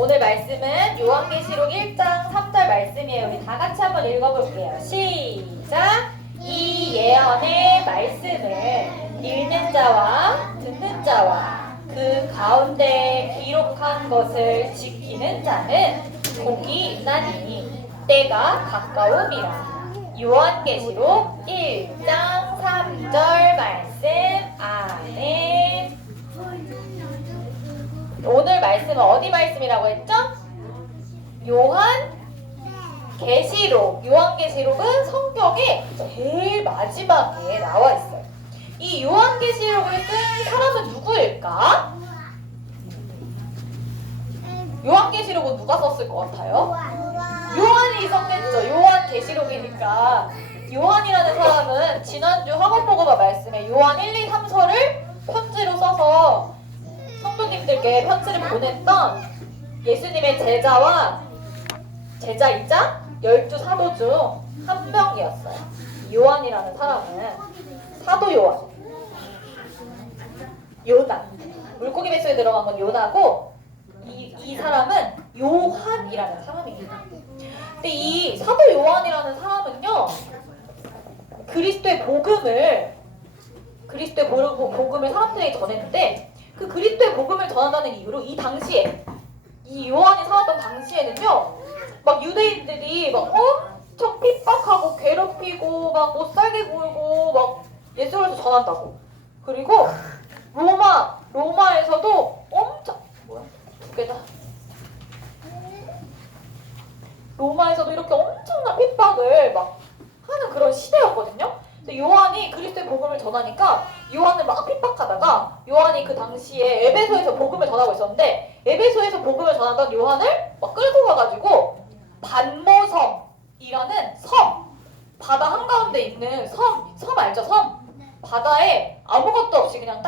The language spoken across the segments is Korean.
오늘 말씀은 요한계시록 1장 3절 말씀이에요. 우리 다 같이 한번 읽어볼게요. 시작! 이 예언의 말씀을 읽는 자와 듣는 자와 그 가운데 기록한 것을 지키는 자는 복이 있나니 때가 가까움이라. 요한계시록 1장 3절 말씀. 아멘. 오늘 말씀은 어디 말씀이라고 했죠? 요한계시록은 성경의 제일 마지막에 나와 있어요. 이 요한계시록을 쓴 사람은 누구일까? 요한계시록은 누가 썼을 것 같아요? 요한이 썼겠죠. 요한계시록이니까. 요한이라는 사람은 지난주 학원보고만 말씀에 요한 1, 2, 3서를 편지로 써서 성도님들께 편지를 보냈던 예수님의 제자이자 12사도 중 한 명이었어요. 요한이라는 사람은 사도 요나. 물고기 뱃속에 들어간 건 요나고 이 사람은 요한이라는 사람입니다. 근데 이 사도 요한이라는 사람은요, 그리스도의 복음을 사람들에게 전했는데, 그 그리스도의 복음을 전한다는 이유로 이 당시에, 이 요한이 살았던 당시에는요, 막 유대인들이 막 엄청 핍박하고 괴롭히고 막 못살게 굴고 막 예수를 전한다고. 그리고 로마에서도 엄청 두 개다. 로마에서도 이렇게 엄청난 핍박을 막 하는 그런 시대였거든요. 그래서 요한이 그리스도의 복음을 전하니까 요한을 막 핍박하다가 요한이 그 당시에 에베소에서 복음을 전하고 있었는데 에베소에서 복음을 전하던 요한을 막 끌고 가가지고 반모섬이라는 섬, 바다 한가운데 있는 섬 알죠? 섬. 바다에 아무것도 없이 그냥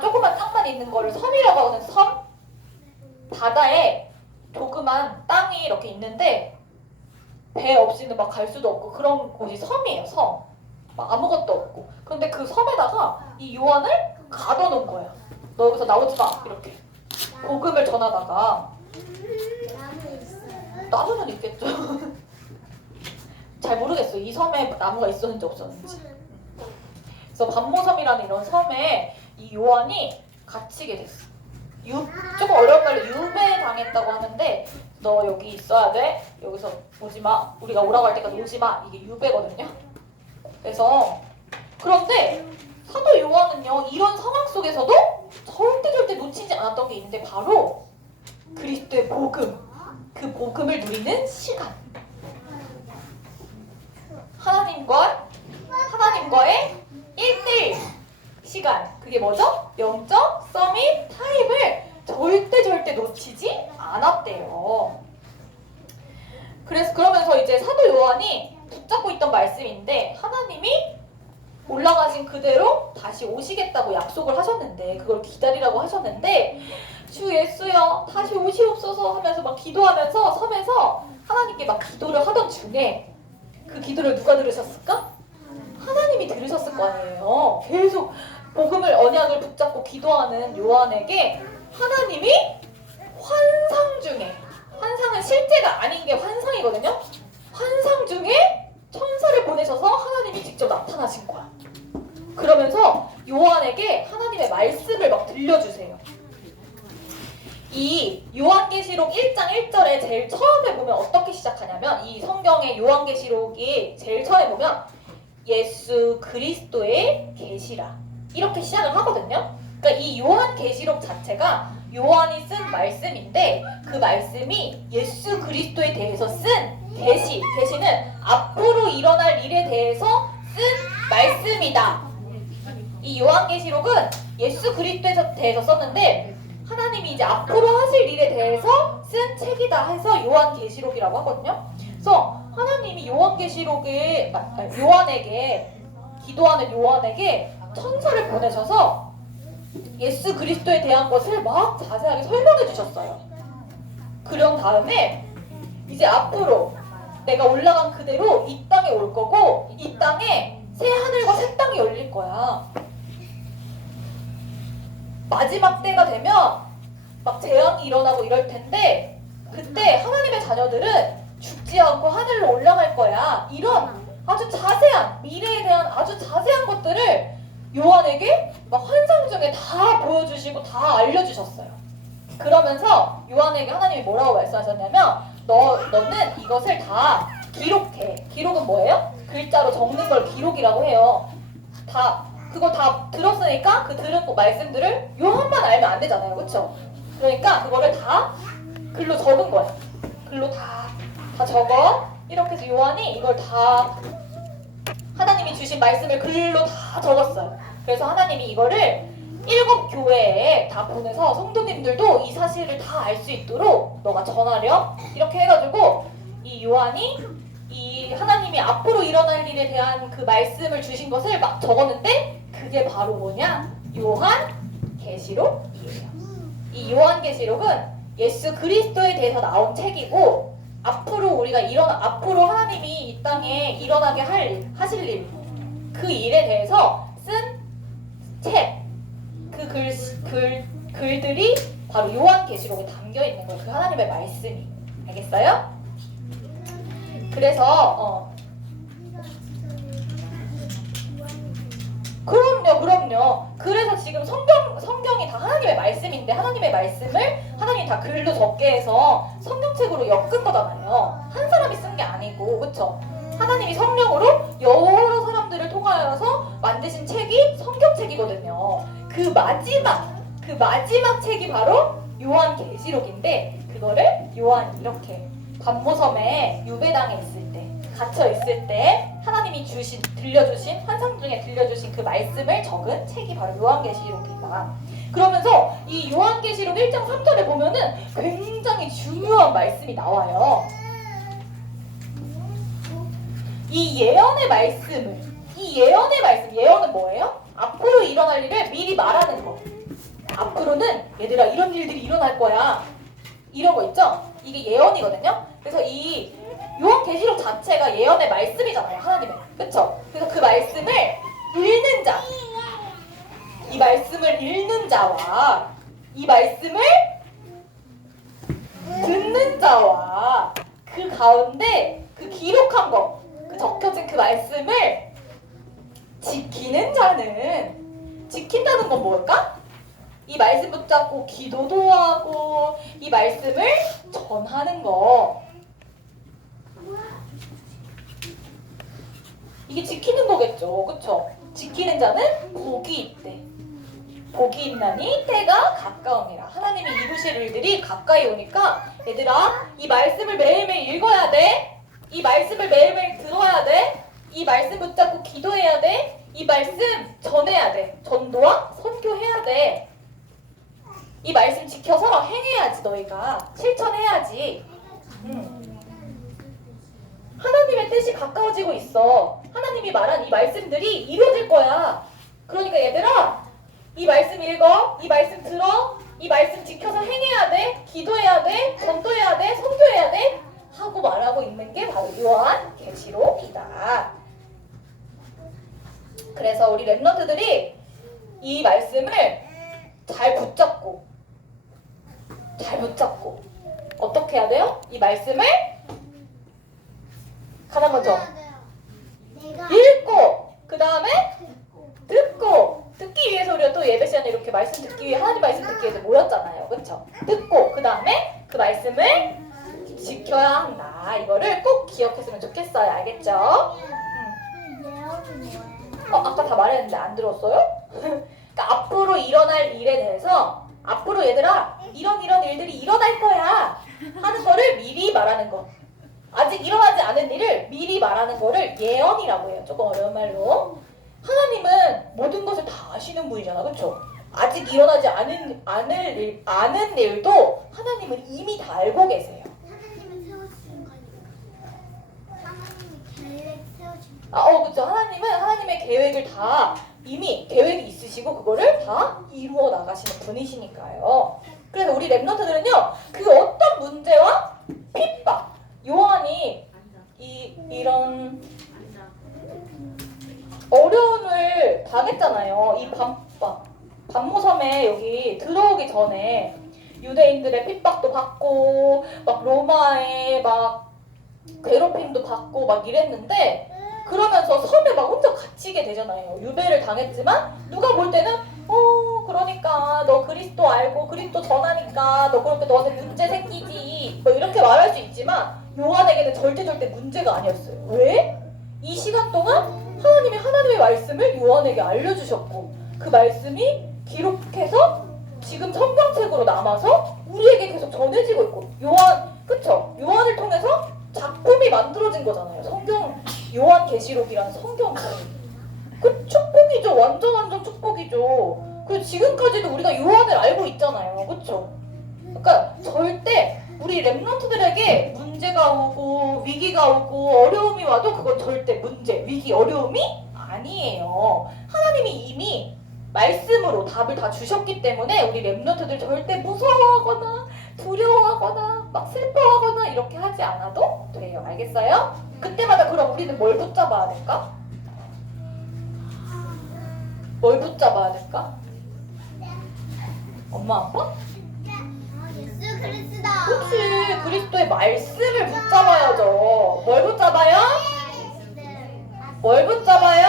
조그만 땅만 있는 거를 섬이라고 하는 섬. 바다에 조그만 땅이 이렇게 있는데 배 없이는 막 갈 수도 없고 그런 곳이 섬이에요. 섬. 막 아무것도 없고. 그런데 그 섬에다가 이 요한을 가둬놓은 거야. 너 여기서 나오지 마. 이렇게. 복음을 전하다가. 나무는 있겠죠. 잘 모르겠어요. 이 섬에 나무가 있었는지 없었는지. 그래서 반모섬이라는 이런 섬에 이 요한이 갇히게 됐어. 조금 어려운 말로 유배당했다고 하는데 너 여기 있어야 돼. 여기서 오지 마. 우리가 오라고 할 때까지 오지 마. 이게 유배거든요. 그래서 그런데 사도 요한은요, 이런 상황 속에서도 절대 놓치지 않았던 게 있는데 바로 그리스도의 복음, 그 복음을 누리는 시간. 하나님과의 1대1 시간. 그게 뭐죠? 영적 서밋 타임을 절대 놓치지 않았대요. 그러면서 이제 사도 요한이 붙잡고 있던 말씀인데 하나님이 올라가신 그대로 다시 오시겠다고 약속을 하셨는데 그걸 기다리라고 하셨는데 주 예수여 다시 오시옵소서 하면서 막 기도하면서 섬에서 하나님께 막 기도를 하던 중에 그 기도를 누가 들으셨을까? 하나님이 들으셨을 거 아니에요. 계속 언약을 붙잡고 기도하는 요한에게 하나님이 환상 중에, 환상은 실제가 아닌 게 환상이거든요. 환상 중에 천사를 보내셔서 하나님이 직접 나타나신 거야. 그러면서 요한에게 하나님의 말씀을 막 들려주세요. 이 요한계시록 1장 1절에 제일 처음에 보면 어떻게 시작하냐면 이 성경의 요한계시록이 제일 처음에 보면 예수 그리스도의 계시라 이렇게 시작을 하거든요. 그러니까 이 요한계시록 자체가 요한이 쓴 말씀인데 그 말씀이 예수 그리스도에 대해서 쓴 계시는 앞으로 일어날 일에 대해서 쓴 말씀이다. 이 요한계시록은 예수 그리스도에 대해서 썼는데 하나님이 이제 앞으로 하실 일에 대해서 쓴 책이다 해서 요한계시록이라고 하거든요. 그래서 하나님이 요한에게 기도하는 요한에게 천사를 보내셔서 예수 그리스도에 대한 것을 막 자세하게 설명해 주셨어요. 그런 다음에 이제 앞으로 내가 올라간 그대로 이 땅에 올 거고 이 땅에 새 하늘과 새 땅이 열릴 거야. 마지막 때가 되면 막 재앙이 일어나고 이럴 텐데 그때 하나님의 자녀들은 죽지 않고 하늘로 올라갈 거야. 이런 아주 자세한 미래에 대한 아주 자세한 것들을 요한에게 막 환상 중에 다 보여주시고 다 알려주셨어요. 그러면서 요한에게 하나님이 뭐라고 말씀하셨냐면 너는 이것을 다 기록해. 기록은 뭐예요? 글자로 적는 걸 기록이라고 해요. 그거 다 들었으니까 그 들은 말씀들을 요한만 알면 안 되잖아요. 그쵸? 그러니까 그거를 다 글로 적은 거야. 글로 다 적어. 이렇게 해서 요한이 이걸 다 하나님이 주신 말씀을 글로 다 적었어요. 그래서 하나님이 이거를 7 교회에 다 보내서 성도님들도 이 사실을 다 알 수 있도록 너가 전하렴. 이렇게 해가지고 이 요한이 이 하나님이 앞으로 일어날 일에 대한 그 말씀을 주신 것을 막 적었는데 그게 바로 뭐냐? 요한계시록이에요. 이 요한계시록은 예수 그리스도에 대해서 나온 책이고 앞으로 하나님이 이 땅에 일어나게 하실 일, 그 일에 대해서 쓴 책, 그 글들이 바로 요한계시록에 담겨 있는 거예요. 그 하나님의 말씀이. 알겠어요? 그래서 그럼요. 그래서 지금 성경이 다 하나님의 말씀인데 하나님의 말씀을 하나님이 다 글로 적게 해서 성경책으로 엮은 거잖아요. 한 사람이 쓴 게 아니고, 그쵸? 하나님이 성령으로 여러 사람들을 통하여서 만드신 책이 성경책이거든요. 그 마지막 책이 바로 요한계시록인데 그거를 요한이 이렇게 반모섬에 유배당에 있을 때 갇혀 있을 때 하나님이 들려주신 환상 중에 들려주신 그 말씀을 적은 책이 바로 요한계시록이다. 그러면서 이 요한계시록 1장 3절에 보면은 굉장히 중요한 말씀이 나와요. 이 예언의 말씀, 예언은 뭐예요? 앞으로 일어날 일을 미리 말하는 거. 앞으로는 얘들아 이런 일들이 일어날 거야. 이런 거 있죠? 이게 예언이거든요. 그래서 이 요한계시록 자체가 예언의 말씀이잖아요. 하나님의. 그쵸? 그래서 그 말씀을 읽는 자, 이 말씀을 읽는 자와 이 말씀을 듣는 자와 그 가운데 그 기록한 거, 그 적혀진 그 말씀을 지키는 자는, 지킨다는 건 뭘까? 이 말씀 붙잡고 기도도 하고 이 말씀을 전하는 거. 이게 지키는 거겠죠. 그쵸? 지키는 자는 복이 있대. 복이 있나니 때가 가까우니라. 하나님이 이루실 일들이 가까이 오니까 얘들아 이 말씀을 매일매일 읽어야 돼. 이 말씀을 매일매일 들어야 돼. 이 말씀 붙잡고 기도해야 돼. 이 말씀 전해야 돼. 전도와 선교해야 돼. 이 말씀 지켜서 행해야지. 너희가 실천해야지. 하나님의 뜻이 가까워지고 있어. 하나님이 말한 이 말씀들이 이루어질 거야. 그러니까 얘들아 이 말씀 읽어. 이 말씀 들어. 이 말씀 지켜서 행해야 돼. 기도해야 돼. 전도해야 돼. 선교해야 돼. 하고 말하고 있는 게 바로 요한계시록이다. 그래서 우리 랩런트들이 이 말씀을 잘 붙잡고 어떻게 해야 돼요? 이 말씀을 가장 먼저 읽고 그 다음에 듣기 위해서 우리가 또 예배 시간에 이렇게 말씀 듣기 위해 하나님 말씀 듣기 위해서 모였잖아요. 그쵸? 듣고 그 다음에 그 말씀을 지켜야 한다. 이거를 꼭 기억했으면 좋겠어요. 알겠죠? 아까 다 말했는데 안 들었어요? 그러니까 앞으로 일어날 일에 대해서 앞으로 얘들아 이런 일들이 일어날 거야 하는 거를 미리 말하는 거. 아직 일어나지 않은 일을 미리 말하는 거를 예언이라고 해요. 조금 어려운 말로. 하나님은 모든 것을 다 아시는 분이잖아. 그렇죠? 아직 일어나지 않은 일도 하나님은 이미 다 알고 계세요. 하나님이 세우신 거 아니에요? 하나님이 계획 세우신 거. 그렇죠. 하나님은 하나님의 계획을 다 이미 계획이 있으시고 그거를 다 이루어 나가시는 분이시니까요. 그래서 우리 랩런트들은요, 그 어떤 문제와 핍박, 요한이 이런 어려움을 당했잖아요. 이 밤모섬에 여기 들어오기 전에 유대인들의 핍박도 받고 막 로마에 막 괴롭힘도 받고 막 이랬는데 그러면서 섬에 막 혼자 갇히게 되잖아요. 유배를 당했지만 누가 볼 때는 그러니까 너 그리스도 알고 그리스도 전하니까 너 그렇게 너한테 문제 생기지 뭐 이렇게 말할 수 있지만 요한에게는 절대 문제가 아니었어요. 왜? 이 시간 동안 하나님의 말씀을 요한에게 알려주셨고 그 말씀이 기록해서 지금 성경책으로 남아서 우리에게 계속 전해지고 있고 그쵸? 요한을 통해서 작품이 만들어진 거잖아요. 요한계시록이라는 성경책. 그 축복이죠. 완전 축복이죠. 그리고 지금까지도 우리가 요한을 알고 있잖아요. 그쵸? 그러니까 절대 우리 랩런트들에게 문제가 오고 위기가 오고 어려움이 와도 그건 절대 문제, 위기, 어려움이 아니에요. 하나님이 이미 말씀으로 답을 다 주셨기 때문에 우리 랩런트들 절대 무서워하거나 두려워하거나 막 슬퍼하거나 이렇게 하지 않아도 돼요. 알겠어요? 그때마다 그럼 우리는 뭘 붙잡아야 될까? 뭘 붙잡아야 될까? 엄마 아빠? 예수 그리스도. 그치, 그리스도의 말씀을 붙잡아야죠. 뭘 붙잡아요? 뭘 붙잡아요?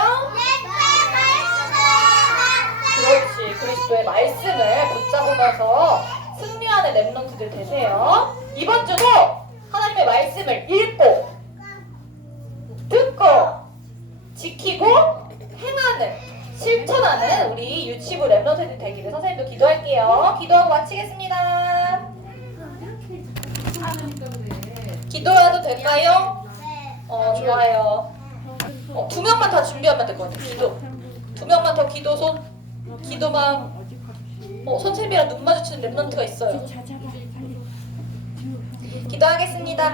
그렇지, 그리스도의 말씀을 붙잡으면서 승리하는 랩런트들 되세요. 이번 주도 하나님의 말씀을 읽고 듣고 지키고 행하는 실천하는 우리 유치부 랩런트들 되기를 선생님도 기도할게요. 기도하고 마치겠습니다. 기도해도 될까요? 좋아요. 2명만 다 준비하면 될 것 같아요. 기도. 2명만 더 기도 손. 기도만. 선생님이랑 눈 마주치는 랩런트가 있어요. 기도하겠습니다.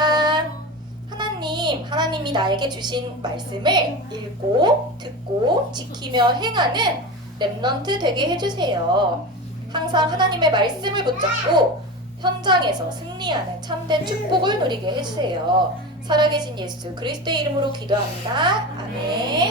하나님이 나에게 주신 말씀을 읽고 듣고 지키며 행하는 랩런트 되게 해주세요. 항상 하나님의 말씀을 붙잡고 현장에서 승리하는 참된 축복을 누리게 해주세요. 살아계신 예수 그리스도의 이름으로 기도합니다. 아멘.